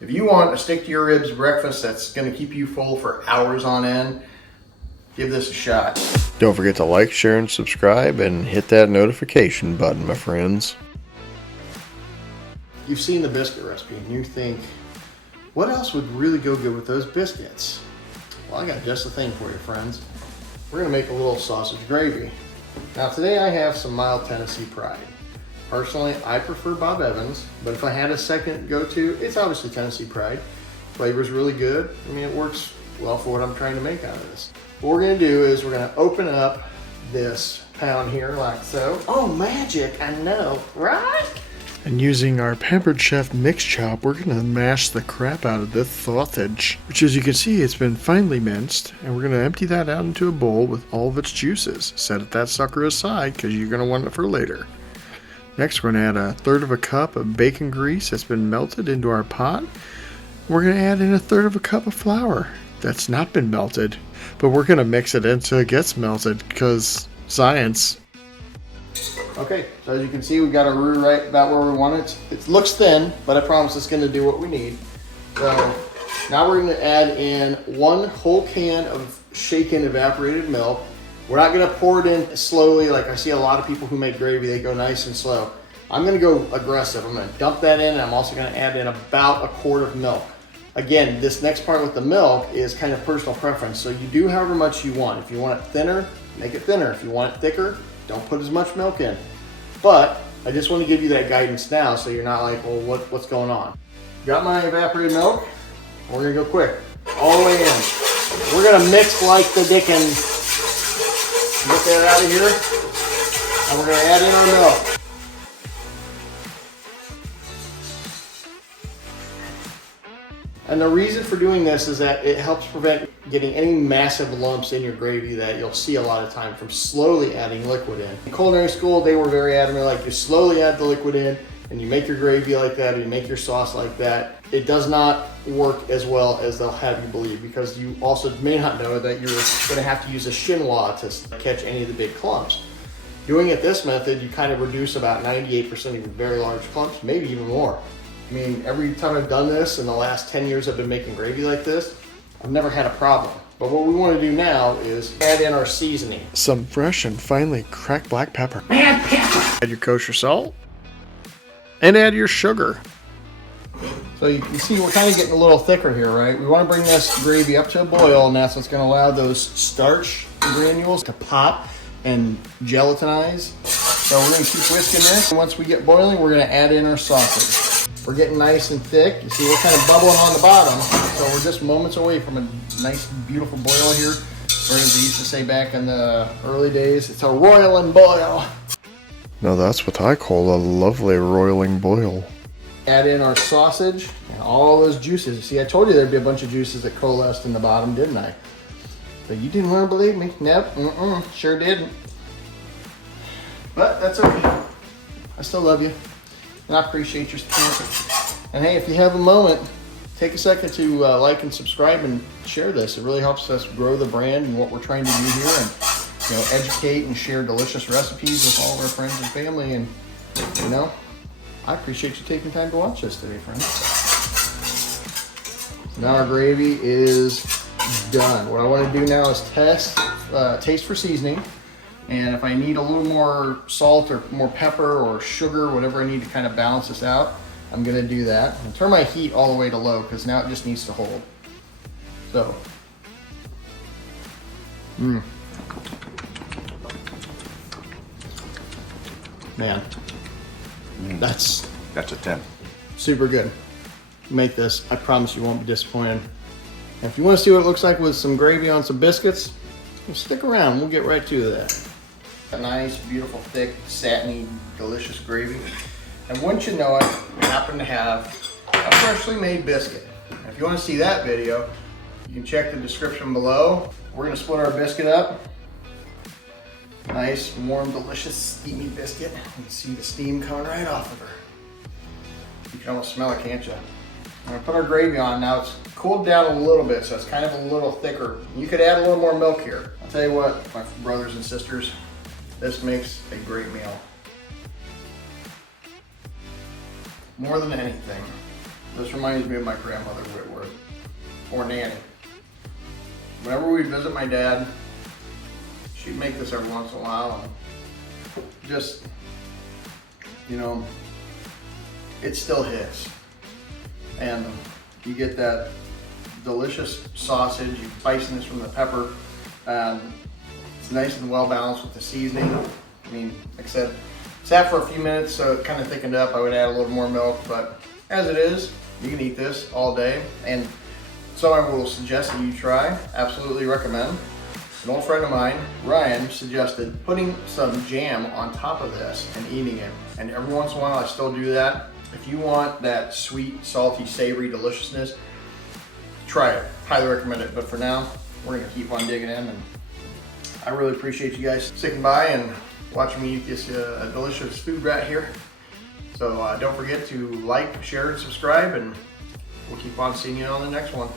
If you want a stick to your ribs breakfast that's going to keep you full for hours on end, give this a shot. Don't forget to like, share, and subscribe, and hit that notification button, my friends. You've seen the biscuit recipe and you think, what else would really go good with those biscuits? Well, I got just the thing for you, friends. We're going to make a little sausage gravy. Now today I have some mild Tennessee Pride. Personally, I prefer Bob Evans, but if I had a second go-to, it's obviously Tennessee Pride. Flavor's really good. I mean, it works well for what I'm trying to make out of this. What we're gonna do is we're gonna open up this pound here like so. Oh, magic, I know, right? And using our Pampered Chef mix chop, we're going to mash the crap out of this sausage, which, as you can see, it's been finely minced, and we're going to empty that out into a bowl with all of its juices. Set that sucker aside because you're going to want it for later. Next, we're going to add 1/3 cup of bacon grease that's been melted into our pot. We're going to add in 1/3 cup of flour that's not been melted, but we're going to mix it until it gets melted because science. Okay, so as you can see, we got our roux right about where we want it. It looks thin, but I promise it's gonna do what we need. So now we're gonna add in 1 whole can of shaken evaporated milk. We're not gonna pour it in slowly like I see a lot of people who make gravy, they go nice and slow. I'm gonna go aggressive. I'm gonna dump that in, and I'm also gonna add in about 1 quart of milk. Again, this next part with the milk is kind of personal preference, so you do however much you want. If you want it thinner, make it thinner. If you want it thicker, don't put as much milk in. But I just want to give you that guidance now so you're not like, well, what's going on? Got my evaporated milk. We're gonna go quick, all the way in. We're gonna mix like the dickens. Get that out of here. And we're gonna add in our milk. And the reason for doing this is that it helps prevent getting any massive lumps in your gravy that you'll see a lot of time from slowly adding liquid in. In culinary school, they were very adamant, like you slowly add the liquid in and you make your gravy like that, or you make your sauce like that. It does not work as well as they'll have you believe, because you also may not know that you're gonna have to use a chinois to catch any of the big clumps. Doing it this method, you kind of reduce about 98% of your very large clumps, maybe even more. I mean, every time I've done this in the last 10 years I've been making gravy like this, I've never had a problem. But what we want to do now is add in our seasoning. Some fresh and finely cracked black pepper. Add your kosher salt. And add your sugar. So you can see we're kind of getting a little thicker here, right? We want to bring this gravy up to a boil, and that's what's going to allow those starch granules to pop and gelatinize. So we're going to keep whisking this. And once we get boiling, we're going to add in our sausage. We're getting nice and thick. You see we're kind of bubbling on the bottom. So we're just moments away from a nice, beautiful boil here. Or as they used to say back in the early days, it's a roiling boil. Now that's what I call a lovely roiling boil. Add in our sausage and all those juices. See, I told you there'd be a bunch of juices that coalesced in the bottom, didn't I? But you didn't want to believe me. Nope, sure didn't. But that's okay. I still love you. And I appreciate your support. And hey, if you have a moment, take a second to like and subscribe and share this. It really helps us grow the brand and what we're trying to do here, and educate and share delicious recipes with all of our friends and family. And I appreciate you taking time to watch this today, friends. Now our gravy is done. What I want to do now is taste for seasoning. And if I need a little more salt or more pepper or sugar, whatever I need to kind of balance this out, I'm gonna do that. And turn my heat all the way to low because now it just needs to hold. So, man, that's a 10. Super good. Make this, I promise you won't be disappointed. And if you want to see what it looks like with some gravy on some biscuits, well, stick around, we'll get right to that. A nice, beautiful, thick, satiny, delicious gravy. And wouldn't you know it, we happen to have a freshly made biscuit. And if you want to see that video, you can check the description below. We're going to split our biscuit up. Nice, warm, delicious, steamy biscuit. You can see the steam coming right off of her. You can almost smell it, can't you? I'm going to put our gravy on. Now it's cooled down a little bit, so it's kind of a little thicker. You could add a little more milk here. I'll tell you what, my brothers and sisters, this makes a great meal. More than anything, This reminds me of my grandmother Whitworth, or Nanny. Whenever we'd visit my dad, she'd make this every once in a while, and just, you know, it still hits. And you get that delicious sausage, you spiciness from the pepper, and it's nice and well balanced with the seasoning. I mean, like I said, sat for a few minutes, so it kind of thickened up. I would add a little more milk, but as it is, you can eat this all day. And so I will suggest that you try, absolutely recommend. An old friend of mine, Ryan, suggested putting some jam on top of this and eating it. And every once in a while I still do that. If you want that sweet, salty, savory deliciousness, try it. Highly recommend it. But for now, we're gonna keep on digging in. And I really appreciate you guys sticking by and watching me eat this delicious food right here. So don't forget to like, share, and subscribe, and we'll keep on seeing you on the next one.